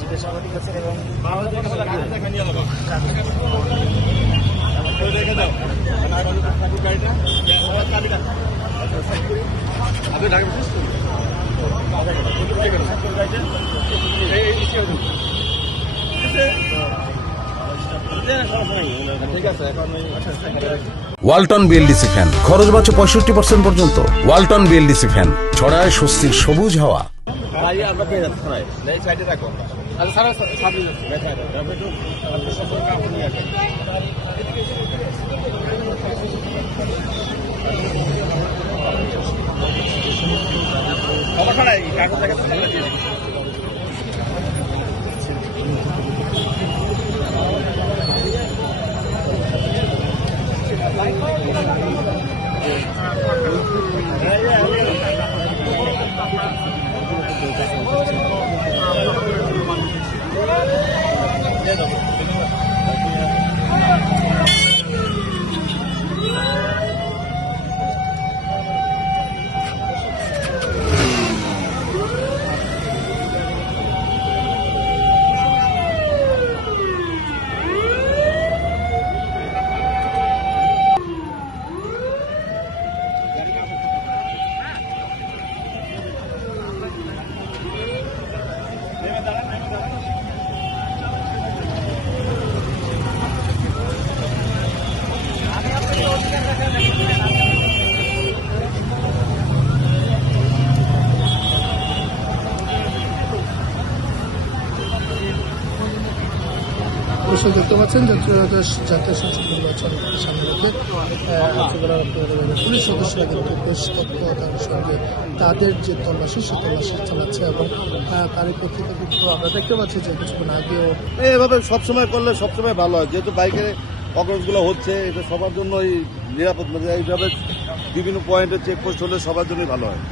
জিজ্ঞাসাবাদী করছেন এবং Walton BLDC fan, খরচ বাঁচে 65% পর্যন্ত। ওয়ালটন বিএলডিসি ফ্যান ছড়ায় স্বস্তির সবুজ হাওয়া। দর্শক দেখতে পাচ্ছেন যে ত্রয়োদশ জাতীয় সংসদ নির্বাচন সামনে রেখে পুলিশ সদস্যরা কিন্তু বেশ তৎপরতার সঙ্গে তাদের যে তল্লাশি সে তল্লাশি চালাচ্ছে এবং তারই প্রেক্ষিতে কিন্তু আমরা দেখতে পাচ্ছি যে কিছুক্ষণ আগেও এভাবে সবসময় করলে সবসময় ভালো হয়, যেহেতু বাইকের অগ্রজগুলো হচ্ছে এটা সবার জন্যই নিরাপদ, এইভাবে বিভিন্ন পয়েন্টে চেকপোস্ট হলে সবার জন্যই ভালো হয়।